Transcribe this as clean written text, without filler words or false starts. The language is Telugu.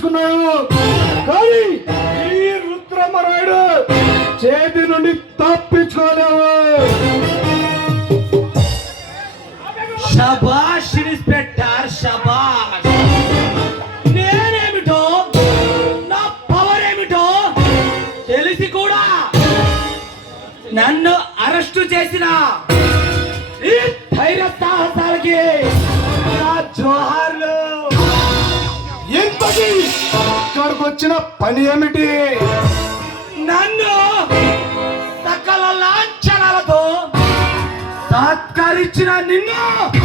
తప్పించుకున్నావు, కానీ ఈ రుద్రమరాయుడు చేతి నుండి తప్పించుకోలేవు. శబాష్ ఇన్స్పెక్టర్ శబాష్. నేనేమిటో నా పవర్ ఏమిటో తెలిసి కూడా నన్ను అరెస్టు చేసిన ఈ ధైర్య సాహసాలకి నా జోహార్లు. ఇంతకీ ఇక్కడికి వచ్చిన పని ఏమిటి? నన్ను సకల లాంఛనాలతో సత్కరించిన నిన్ను